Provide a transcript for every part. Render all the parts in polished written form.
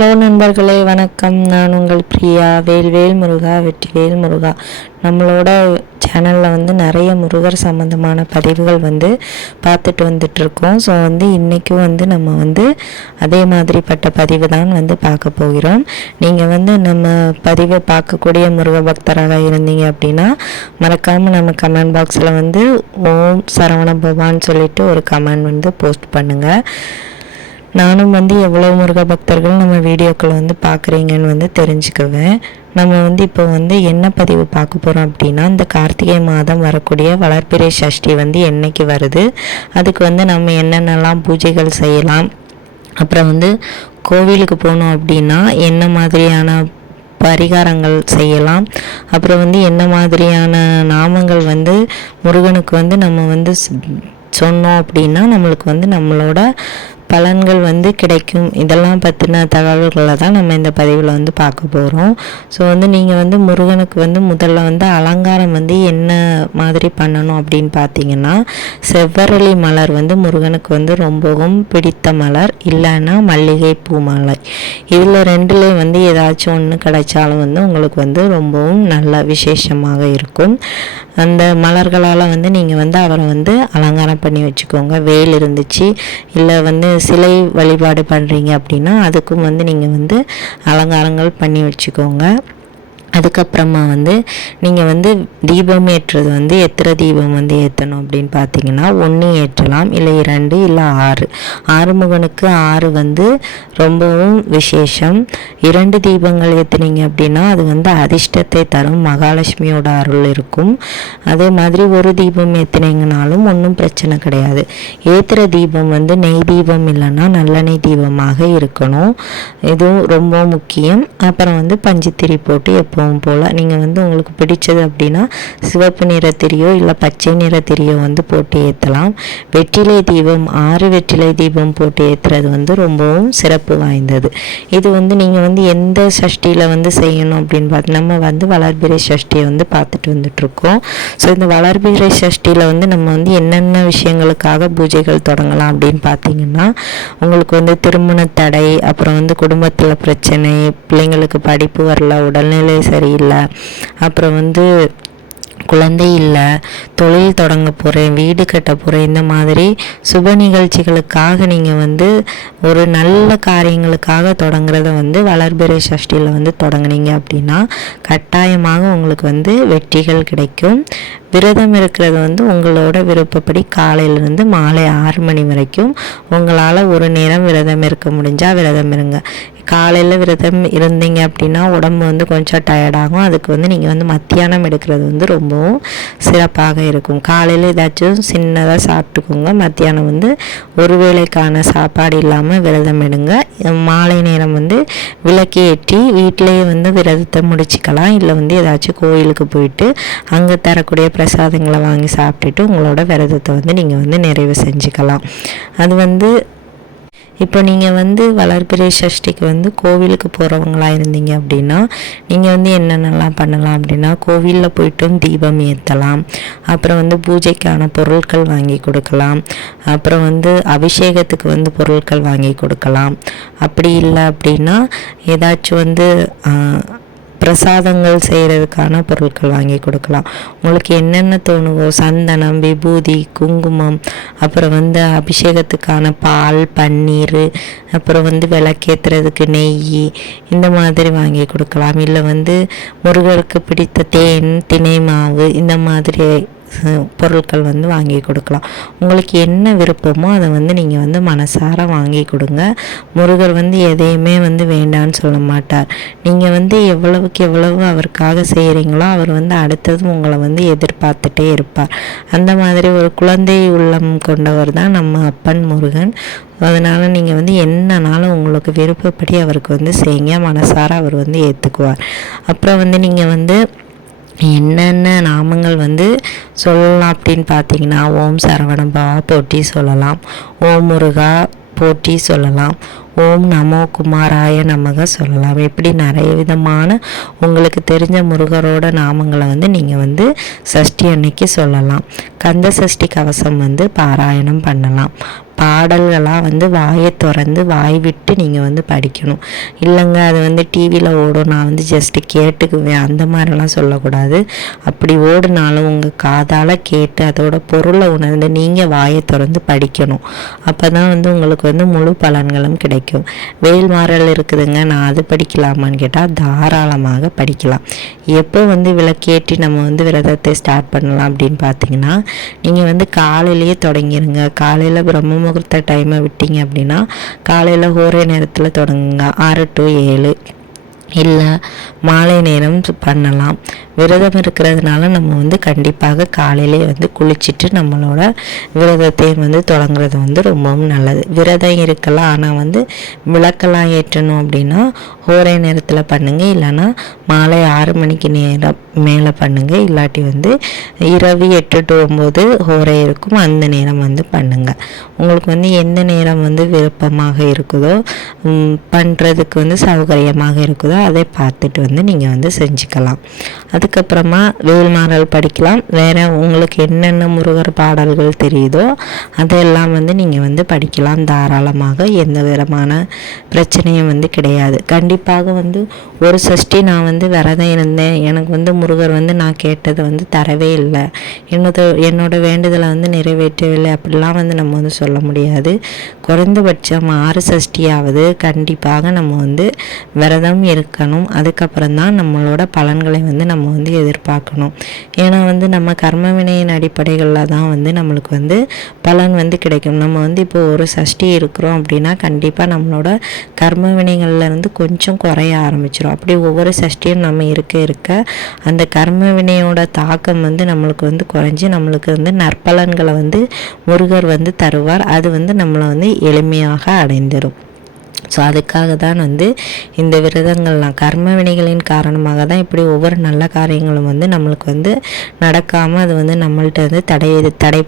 Hello நண்பர்களே, வணக்கம். நான் உங்கள் பிரியா. வேல்வேல் முருகா, வெற்றிவேல் முருகா. நம்மளோட சேனலில் நிறைய முருகர் சம்மந்தமான பதிவுகள் பார்த்துட்டு வந்துட்டுருக்கோம். ஸோ இன்றைக்கும் நம்ம அதே மாதிரிப்பட்ட பதிவு தான் பார்க்க போகிறோம். நீங்கள் நம்ம பதிவை பார்க்கக்கூடிய முருக பக்தராக இருந்தீங்க அப்படின்னா மறக்காமல் நம்ம கமெண்ட் பாக்ஸில் ஓம் சரவண பவான்னு சொல்லிட்டு ஒரு கமெண்ட் போஸ்ட் பண்ணுங்கள். நானும் எவ்வளோ முருக பக்தர்கள் நம்ம வீடியோக்கள் பார்க்குறீங்கன்னு தெரிஞ்சுக்குவேன். நம்ம இப்போ என்ன பதிவு பார்க்க போகிறோம் அப்படின்னா, இந்த கார்த்திகை மாதம் வரக்கூடிய வளர்பிறை சஷ்டி என்னைக்கு வருது, அதுக்கு நம்ம என்னென்னலாம் பூஜைகள் செய்யலாம், அப்புறம் கோவிலுக்கு போனோம் அப்படின்னா என்ன மாதிரியான பரிகாரங்கள் செய்யலாம், அப்புறம் என்ன மாதிரியான நாமங்கள் முருகனுக்கு நம்ம சொன்னோம் அப்படின்னா நம்மளுக்கு நம்மளோட பலன்கள் கிடைக்கும். இதெல்லாம் பற்றின தகவல்களை தான் நம்ம இந்த பதிவில் பார்க்க போகிறோம். ஸோ நீங்கள் முருகனுக்கு முதல்ல அலங்காரம் என்ன மாதிரி பண்ணணும் அப்படின்னு பார்த்தீங்கன்னா, செவ்வரளி மலர் முருகனுக்கு ரொம்பவும் பிடித்த மலர், இல்லைன்னா மல்லிகை பூ மலர். இதில் ரெண்டுலேயும் ஏதாச்சும் ஒன்று கிடைச்சாலும் உங்களுக்கு ரொம்பவும் நல்ல விசேஷமாக இருக்கும். அந்த மலர்களால் நீங்கள் அவரை அலங்காரம் பண்ணி வச்சுக்கோங்க. வேல் இருந்துச்சு, இல்லை சிலை வழிபாடு பண்ணுறீங்க அப்படின்னா அதுக்கும் நீங்கள் அலங்காரங்கள் பண்ணி வச்சுக்கோங்க. அதுக்கப்புறமா நீங்கள் தீபம் ஏற்றுறது எத்தனை தீபம் ஏற்றணும் அப்படின்னு பார்த்தீங்கன்னா, 1 ஏற்றலாம், இல்லை 2, இல்லை 6. ஆறுமுகனுக்கு 6 ரொம்பவும் விசேஷம். 2 தீபங்கள் ஏற்றுனீங்க அப்படின்னா அது அதிர்ஷ்டத்தை தரும், மகாலட்சுமியோட அருள் இருக்கும். அதே மாதிரி 1 தீபம் ஏற்றினீங்கனாலும் ஒன்றும் பிரச்சனை கிடையாது. ஏற்றுற தீபம் நெய் தீபம் இல்லைன்னா நல்லெண்ணெய் தீபமாக இருக்கணும். இதுவும் ரொம்ப முக்கியம். அப்புறம் பஞ்சுத்திரி போட்டு எப்போ போல் நீங்கள் உங்களுக்கு பிடிச்சது அப்படின்னா சிவப்பு நிற திரியோ இல்லை பச்சை நிற திரியோ போட்டு ஏற்றலாம். வெற்றிலை தீபம் 6 வெற்றிலை தீபம் போட்டு ஏற்றுறது ரொம்பவும் சிறப்பு வாய்ந்தது. இது நீங்கள் எந்த சஷ்டியில் செய்யணும் அப்படின்னு பார்த்து நம்ம வளர்பிறை சஷ்டியை பார்த்துட்டு வந்துட்டுருக்கோம். ஸோ இந்த வளர்பிறை சஷ்டியில் நம்ம என்னென்ன விஷயங்களுக்காக பூஜைகள் தொடங்கலாம் அப்படின்னு பார்த்தீங்கன்னா, உங்களுக்கு திருமண தடை, அப்புறம் குடும்பத்தில் பிரச்சனை, பிள்ளைங்களுக்கு படிப்பு வரல, உடல்நிலை சரியில்லை, அப்புறம் குழந்தை இல்லை, தொழில் தொடங்க போகிறேன், வீடு கட்ட போகிறேன், இந்த மாதிரி சுப நிகழ்ச்சிகளுக்காக நீங்கள் ஒரு நல்ல காரியங்களுக்காக தொடங்குறத வளர்பிறை சஷ்டியில் தொடங்குனீங்க அப்படின்னா கட்டாயமாக உங்களுக்கு வெற்றிகள் கிடைக்கும். விரதம் இருக்கிறது உங்களோட விருப்பப்படி காலையிலேருந்து மாலை 6 மணி வரைக்கும் உங்களால் ஒரு நேரம் விரதம் இருக்க முடிஞ்சால் விரதம் இருங்க. காலையில் விரதம் இருந்தீங்க அப்படின்னா உடம்பு கொஞ்சம் டயர்டாகும். அதுக்கு நீங்கள் மத்தியானம் எடுக்கிறது ரொம்பவும் சிறப்பாக இருக்கும். காலையில் ஏதாச்சும் சின்னதாக சாப்பிட்டுக்கோங்க. மத்தியானம் ஒரு வேளைக்கான சாப்பாடு இல்லாமல் விரதம் எடுங்க. மாலை நேரம் விளக்கு ஏற்றி வீட்டிலேயே விரதத்தை முடிச்சுக்கலாம். இல்லை ஏதாச்சும் கோயிலுக்கு போயிட்டு அங்கே தரக்கூடிய பிரசாதங்களை வாங்கி சாப்பிட்டுட்டு உங்களோட விரதத்தை நீங்கள் நிறைவு செஞ்சுக்கலாம். அது இப்போ நீங்கள் வளர்பிறை சஷ்டிக்கு கோவிலுக்கு போகிறவங்களாக இருந்தீங்க அப்படின்னா நீங்கள் என்னென்னலாம் பண்ணலாம் அப்படின்னா, கோவிலில் போய்ட்டும் தீபம் ஏற்றலாம், அப்புறம் பூஜைக்கான பொருட்கள் வாங்கி கொடுக்கலாம், அப்புறம் அபிஷேகத்துக்கு பொருட்கள் வாங்கி கொடுக்கலாம். அப்படி இல்லை அப்படின்னா ஏதாச்சும் பிரசாதங்கள் செய்கிறதுக்கான பொருட்கள் வாங்கி கொடுக்கலாம். உங்களுக்கு என்னென்ன தோணுவோ, சந்தனம், விபூதி, குங்குமம், அப்புறம் அபிஷேகத்துக்கான பால், பன்னீர், அப்புறம் விளக்கேற்றுறதுக்கு நெய், இந்த மாதிரி வாங்கி கொடுக்கலாம். இல்லை முருகருக்கு பிடித்த தேன், தினை மாவு, இந்த மாதிரி பொருட்கள் வாங்கி கொடுக்கலாம். உங்களுக்கு என்ன விருப்பமோ அதை நீங்கள் மனசார வாங்கி கொடுங்க. முருகர் எதையுமே வேண்டான்னு சொல்ல மாட்டார். நீங்கள் எவ்வளவுக்கு எவ்வளவு அவருக்காக செய்கிறீங்களோ அவர் அடுத்ததும் உங்களை எதிர்பார்த்துட்டே இருப்பார். அந்த மாதிரி ஒரு குழந்தை உள்ளம் கொண்டவர் தான் நம்ம அப்பன் முருகன். அதனால் நீங்கள் என்னன்னாலும் உங்களுக்கு விருப்பப்படி அவருக்கு செய்யுங்க. மனசார அவர் ஏற்றுக்குவார். அப்புறம் நீங்கள் என்னென்ன நாமங்கள் சொல்லலாம் அப்படின்னு பார்த்தீங்கன்னா, ஓம் சரவண பவா போற்றி சொல்லலாம், ஓம் முருகா போற்றி சொல்லலாம், ஓம் நமோ குமாராய நமக சொல்லலாம். இப்படி நிறைய விதமான உங்களுக்கு தெரிஞ்ச முருகரோட நாமங்களை நீங்கள் சஷ்டி அன்னைக்கு சொல்லலாம். கந்த சஷ்டி கவசம் பாராயணம் பண்ணலாம். பாடல்களாக வந்து வாயை திறந்து வாய் விட்டு நீங்கள் வந்து படிக்கணும். இல்லைங்க அது வந்து டிவியில் ஓடும், நான் வந்து ஜஸ்ட்டு கேட்டுக்குவேன், அந்த மாதிரிலாம் சொல்லக்கூடாது. அப்படி ஓடுனாலும் உங்கள் காதால் கேட்டு அதோட பொருளை உணர்ந்து நீங்கள் வாயை திறந்து படிக்கணும். அப்போ தான் வந்து உங்களுக்கு வந்து முழு பலன்களும் கிடைக்கும். வேல்மாறல் இருக்குதுங்க, நான் அது படிக்கலாமான்னு கேட்டால் தாராளமாக படிக்கலாம். எப்போ வந்து விளக்கேற்றி நம்ம வந்து விரதத்தை ஸ்டார்ட் பண்ணலாம் அப்படின்னு பார்த்தீங்கன்னா, நீங்கள் வந்து காலையிலேயே தொடங்கிடுங்க. காலையில் பிரம்ம முகூர்த்த டைமை விட்டீங்க அப்படின்னா காலையில் ஹோரை நேரத்தில் தொடங்குங்க, 6 to 7. இல்லை மாலை நேரம் பண்ணலாம். விரதம் இருக்கிறதுனால நம்ம வந்து கண்டிப்பாக காலையிலே வந்து குளிச்சுட்டு நம்மளோட விரதத்தை வந்து தொடங்குறது வந்து ரொம்பவும் நல்லது. விரதம் இருக்கலாம், ஆனால் வந்து விளக்கெல்லாம் ஏற்றணும் அப்படின்னா ஹோரை நேரத்தில் பண்ணுங்கள், இல்லைன்னா மாலை 6 மணிக்கு நேரம் மேலே பண்ணுங்கள். இல்லாட்டி வந்து இரவு 8 to 9 ஹோரை இருக்கும், அந்த நேரம் வந்து பண்ணுங்கள். உங்களுக்கு வந்து எந்த நேரம் வந்து விருப்பமாக இருக்குதோ பண்ணுறதுக்கு வந்து சௌகரியமாக இருக்குதோ அதை பார்த்துட்டு வந்து நீங்கள் வந்து செஞ்சுக்கலாம். அதுக்கப்புறமா வேல்மாறல் படிக்கலாம். வேறு உங்களுக்கு என்னென்ன முருகர் பாடல்கள் தெரியுதோ அதெல்லாம் வந்து நீங்கள் வந்து படிக்கலாம் தாராளமாக. எந்த விதமான பிரச்சனையும் வந்து கிடையாது. கண்டிப்பாக வந்து ஒரு சஷ்டி நான் வந்து விரதம் இருந்தேன், எனக்கு வந்து முருகர் வந்து நான் கேட்டதை வந்து தரவே இல்லை, என்னோட வேண்டுதலை வந்து நிறைவேற்றவில்லை அப்படிலாம் வந்து நம்ம வந்து சொல்ல முடியாது. குறைந்தபட்சம் 6 சஷ்டியாவது கண்டிப்பாக நம்ம வந்து விரதம் இருக்கணும். அதுக்கப்புறம் தான் நம்மளோட பலன்களை வந்து நம்ம வந்து எதிர்பார்க்கணும். ஏன்னா வந்து நம்ம கர்ம வினையின் அடிப்படைகளில் தான் வந்து நம்மளுக்கு வந்து பலன் வந்து கிடைக்கும். நம்ம வந்து இப்போ ஒரு சஷ்டி இருக்கிறோம் அப்படின்னா கண்டிப்பாக நம்மளோட கர்ம வினைகள்லேருந்து கொஞ்சம் குறைய ஆரம்பிச்சிடும். அப்படி ஒவ்வொரு சஷ்டியும் நம்ம இருக்க அந்த கர்ம வினையோட தாக்கம் வந்து நம்மளுக்கு வந்து குறைஞ்சி நம்மளுக்கு வந்து நற்பலன்களை வந்து முருகர் வந்து தருவார். அது வந்து நம்மளை வந்து எளிமையாக அடைந்துடும். ஸோ அதுக்காக தான் வந்து இந்த விரதங்கள்லாம் கர்ம வினைகளின் காரணமாக தான் இப்படி ஒவ்வொரு நல்ல காரியங்களும் வந்து நம்மளுக்கு வந்து நடக்காமல் அது வந்து நம்மள்கிட்ட வந்து தடை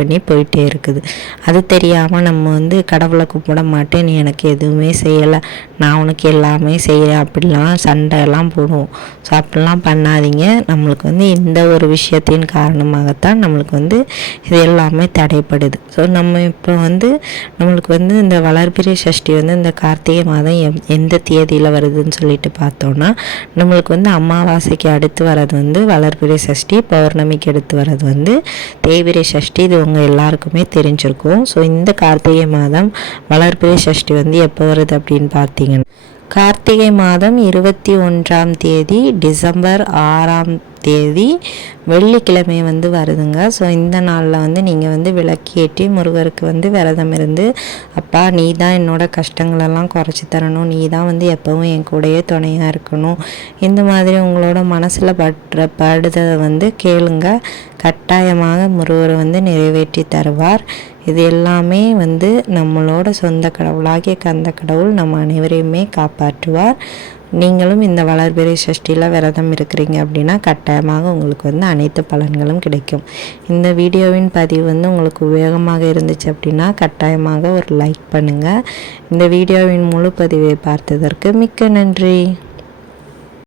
பண்ணி போயிட்டே இருக்குது. அது தெரியாமல் நம்ம வந்து கடவுளை கும்பிட மாட்டேன், நீ எனக்கு எதுவுமே செய்யலை, நான் உனக்கு எல்லாமே செய்கிறேன் அப்படிலாம் சண்டையெல்லாம் போடுவோம். ஸோ அப்படிலாம் பண்ணாதீங்க. நம்மளுக்கு வந்து இந்த ஒரு விஷயத்தின் காரணமாகத்தான் நம்மளுக்கு வந்து இது எல்லாமே தடைப்படுது. ஸோ நம்ம இப்போ வந்து நம்மளுக்கு வந்து இந்த வளர்பிறை சஷ்டி வந்து இந்த கார்த்திகை மாதம் எந்த தேதியில் வருதுன்னு சொல்லிட்டு பார்த்தோன்னா நம்மளுக்கு வந்து அமாவாசைக்கு அடுத்து வர்றது வந்து வளர்பிறை சஷ்டி, பௌர்ணமிக்கு அடுத்து வர்றது வந்து தேய்பிறை சஷ்டி. இது உங்கள் எல்லாருக்குமே தெரிஞ்சிருக்கும். ஸோ இந்த கார்த்திகை மாதம் வளர்பிறை சஷ்டி வந்து எப்போ வருது அப்படின்னு பார்த்தீங்கன்னா கார்த்திகை மாதம் 21ஆம் தேதி டிசம்பர் 6ஆம் தேதி வெள்ளிக்கிழமை வந்து வருதுங்க. ஸோ இந்த நாளில் வந்து நீங்கள் வந்து விளக்கேற்றி முருகருக்கு வந்து விரதம் இருந்து, அப்பா நீ தான் என்னோட கஷ்டங்களெல்லாம் குறைச்சி தரணும், நீ தான் வந்து எப்போவும் என் கூடயே துணையாக இருக்கணும், இந்த மாதிரி உங்களோட மனசில் படுறதை வந்து கேளுங்க. கட்டாயமாக முருகர் வந்து நிறைவேற்றி தருவார். இது எல்லாமே வந்து நம்மளோட சொந்த கடவுளாகிய கந்த கடவுள் நம்ம அனைவரையுமே காப்பாற்றுவார். நீங்களும் இந்த வளர்பிறை சஷ்டியில் விரதம் இருக்கிறீங்க அப்படின்னா கட்டாயமாக உங்களுக்கு வந்து அனைத்து பலன்களும் கிடைக்கும். இந்த வீடியோவின் பதிவு வந்து உங்களுக்கு உபயோகமாக இருந்துச்சு அப்படின்னா கட்டாயமாக ஒரு லைக் பண்ணுங்கள். இந்த வீடியோவின் முழு பதிவை பார்த்ததற்கு மிக்க நன்றி.